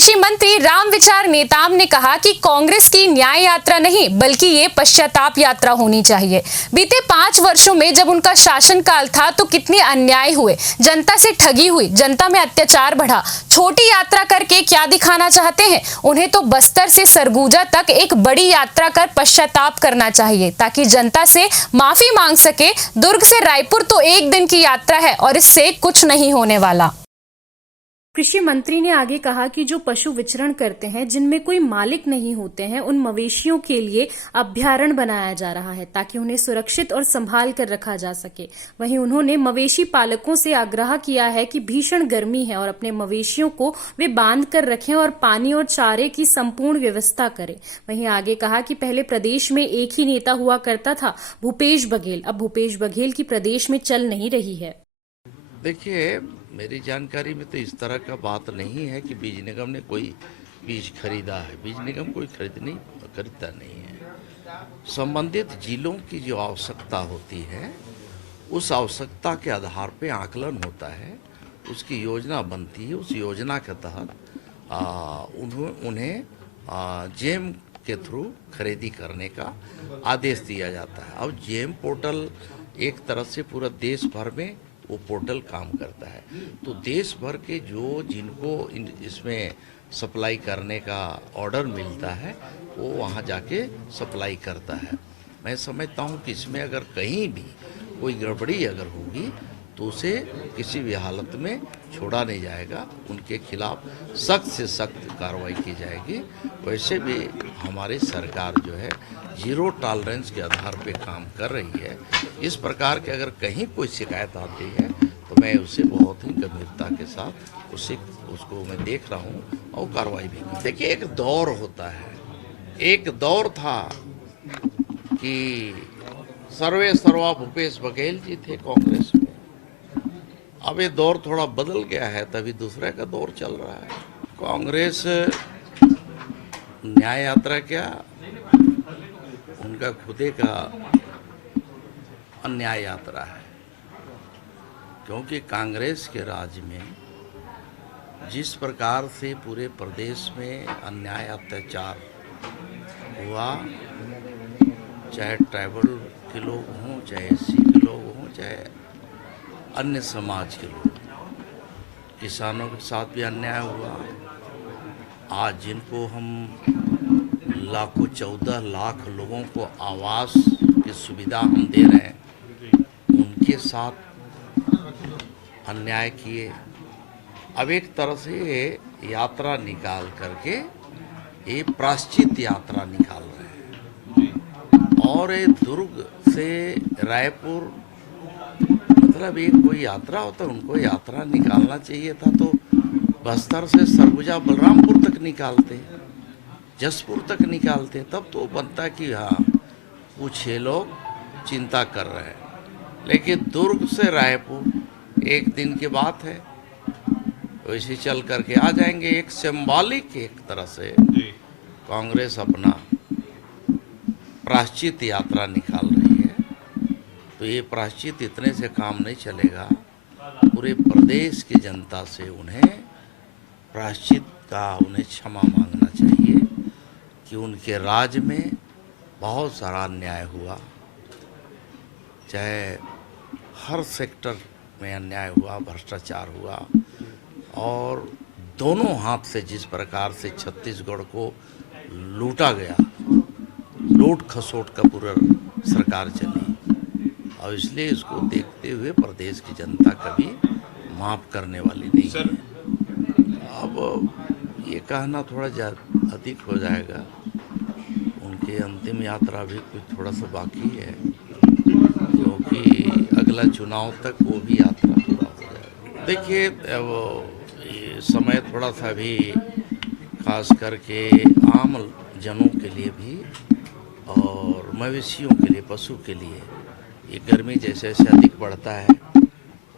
कृषि मंत्री रामविचार नेताम ने कहा कि कांग्रेस की न्याय यात्रा नहीं बल्कि ये पश्चाताप यात्रा होनी चाहिए। बीते 5 वर्षों में जब उनका शासनकाल था तो कितने अन्याय हुए, जनता से ठगी हुई, जनता में अत्याचार बढ़ा। छोटी यात्रा करके क्या दिखाना चाहते हैं? उन्हें तो बस्तर से सरगुजा तक एक बड़ी यात्रा कर पश्चाताप करना चाहिए ताकि जनता से माफी मांग सके। दुर्ग से रायपुर तो एक दिन की यात्रा है और इससे कुछ नहीं होने वाला। कृषि मंत्री ने आगे कहा कि जो पशु विचरण करते हैं, जिनमें कोई मालिक नहीं होते हैं, उन मवेशियों के लिए अभ्यारण्य बनाया जा रहा है ताकि उन्हें सुरक्षित और संभाल कर रखा जा सके। वहीं उन्होंने मवेशी पालकों से आग्रह किया है कि भीषण गर्मी है और अपने मवेशियों को वे बांध कर रखें और पानी और चारे की संपूर्ण व्यवस्था करें। वहीं आगे कहा कि पहले प्रदेश में एक ही नेता हुआ करता था, भूपेश बघेल। अब भूपेश बघेल की प्रदेश में चल नहीं रही है। देखिए, मेरी जानकारी में तो इस तरह का बात नहीं है कि बीज निगम ने कोई बीज खरीदा है। बीज निगम कोई खरीदता नहीं है। संबंधित जिलों की जो आवश्यकता होती है उस आवश्यकता के आधार पे आकलन होता है, उसकी योजना बनती है। उस योजना के तहत उन्हें जेम के थ्रू खरीदी करने का आदेश दिया जाता है। अब जेम पोर्टल एक तरह से पूरा देश भर में वो पोर्टल काम करता है, तो देश भर के जिनको इसमें सप्लाई करने का ऑर्डर मिलता है वो वहाँ जाके सप्लाई करता है। मैं समझता हूँ कि इसमें अगर कहीं भी कोई गड़बड़ी अगर होगी तो उसे किसी भी हालत में छोड़ा नहीं जाएगा, उनके खिलाफ सख्त से सख्त कार्रवाई की जाएगी। वैसे भी हमारी सरकार जो है जीरो टॉलरेंस के आधार पे काम कर रही है। इस प्रकार के अगर कहीं कोई शिकायत आती है तो मैं उसे बहुत ही गंभीरता के साथ उसको मैं देख रहा हूँ और कार्रवाई भी की। देखिए, एक दौर होता है, एक दौर था कि सर्वे सर्वा भूपेश बघेल जी थे कांग्रेस में। अब ये दौर थोड़ा बदल गया है, तभी दूसरे का दौर चल रहा है। कांग्रेस न्याय यात्रा क्या, उनका खुदे का अन्याय यात्रा है। क्योंकि कांग्रेस के राज में जिस प्रकार से पूरे प्रदेश में अन्याय अत्याचार हुआ, चाहे ट्राइबल के लोग हों, चाहे एससी के लोग हों, चाहे अन्य समाज के लोग, किसानों के साथ भी अन्याय हुआ। आज जिनको हम लाखों 14 लाख लोगों को आवास की सुविधा हम दे रहे हैं, उनके साथ अन्याय किए। अब एक तरह से यात्रा निकाल करके ये प्रायश्चित यात्रा निकाल रहे हैं। और ये दुर्ग से रायपुर, मतलब ये कोई यात्रा होता, उनको यात्रा निकालना चाहिए था तो बस्तर से सरगुजा बलरामपुर तक निकालते, जसपुर तक निकालते, तब तो बनता कि हाँ कुछ ये लोग चिंता कर रहे हैं। लेकिन दुर्ग से रायपुर एक दिन की बात है, वैसे चल करके आ जाएंगे। एक सिंबॉलिक एक तरह से कांग्रेस अपना प्रायश्चित यात्रा निकाल रही है। तो ये प्रायश्चित इतने से काम नहीं चलेगा। पूरे प्रदेश की जनता से उन्हें प्रायश्चित का उन्हें क्षमा मांगना चाहिए कि उनके राज में बहुत सारा अन्याय हुआ, चाहे हर सेक्टर में अन्याय हुआ, भ्रष्टाचार हुआ, और दोनों हाथ से जिस प्रकार से छत्तीसगढ़ को लूटा गया, लूट खसोट का पूरा सरकार चली, और इसलिए इसको देखते हुए प्रदेश की जनता कभी माफ़ करने वाली नहीं है। अब ये कहना थोड़ा अधिक हो जाएगा, उनकी अंतिम यात्रा भी कुछ थोड़ा सा बाकी है, क्योंकि अगला चुनाव तक वो भी यात्रा पूरा हो जाएगा। देखिए, वो ये समय थोड़ा सा भी खास करके आम जनों के लिए भी और मवेशियों के लिए, पशु के लिए, ये गर्मी जैसे जैसे अधिक बढ़ता है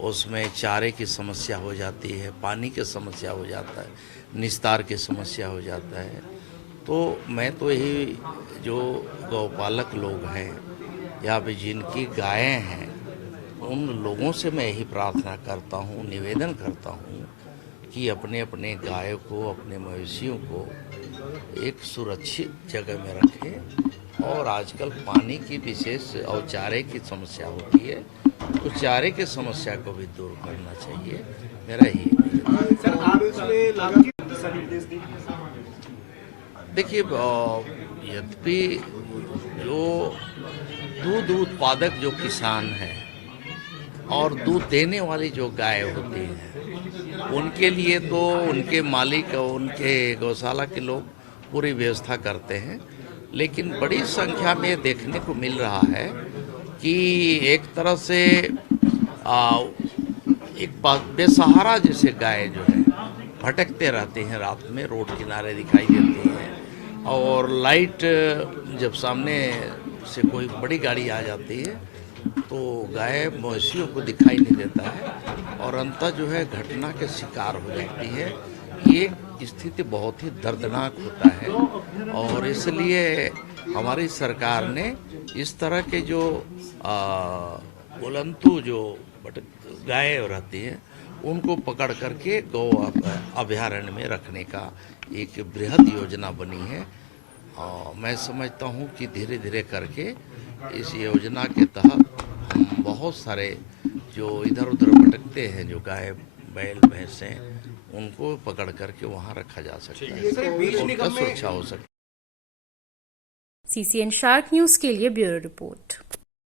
उसमें चारे की समस्या हो जाती है, पानी की समस्या हो जाता है, निस्तार की समस्या हो जाता है। तो मैं तो यही जो गौपालक लोग हैं या फिर जिनकी गायें हैं, उन लोगों से मैं यही प्रार्थना करता हूँ, निवेदन करता हूँ कि अपने अपने गाय को, अपने मवेशियों को एक सुरक्षित जगह में रखें। और आजकल पानी की विशेष और चारे की समस्या होती है, तो चारे की समस्या को भी दूर करना चाहिए, मेरा यही सर आप इसमें लागू दिशा निर्देश दी। देखिए, यद्यपि जो दूध उत्पादक जो किसान हैं और दूध देने वाली जो गाय होती हैं, उनके लिए तो उनके मालिक और उनके गौशाला के लोग पूरी व्यवस्था करते हैं, लेकिन बड़ी संख्या में देखने को मिल रहा है कि एक तरह से एक बेसहारा जैसे गाय जो है भटकते रहते हैं, रात में रोड किनारे दिखाई देती हैं, और लाइट जब सामने से कोई बड़ी गाड़ी आ जाती है तो गाय मवेशियों को दिखाई नहीं देता है और अंततः जो है घटना के शिकार हो जाती है। ये स्थिति बहुत ही दर्दनाक होता है और इसलिए हमारी सरकार ने इस तरह के जो बुलंतु जो गाय रहती हैं उनको पकड़ करके गौ अभयारण्य में रखने का एक बृहद योजना बनी है। मैं समझता हूँ कि धीरे धीरे करके इस योजना के तहत हम बहुत सारे जो इधर उधर भटकते हैं, जो गाय बैल भैंसें, उनको पकड़ करके वहाँ रखा जा सकता है, उनका सुरक्षा हो सकती है। CCN शार्क न्यूज के लिए ब्यूरो रिपोर्ट।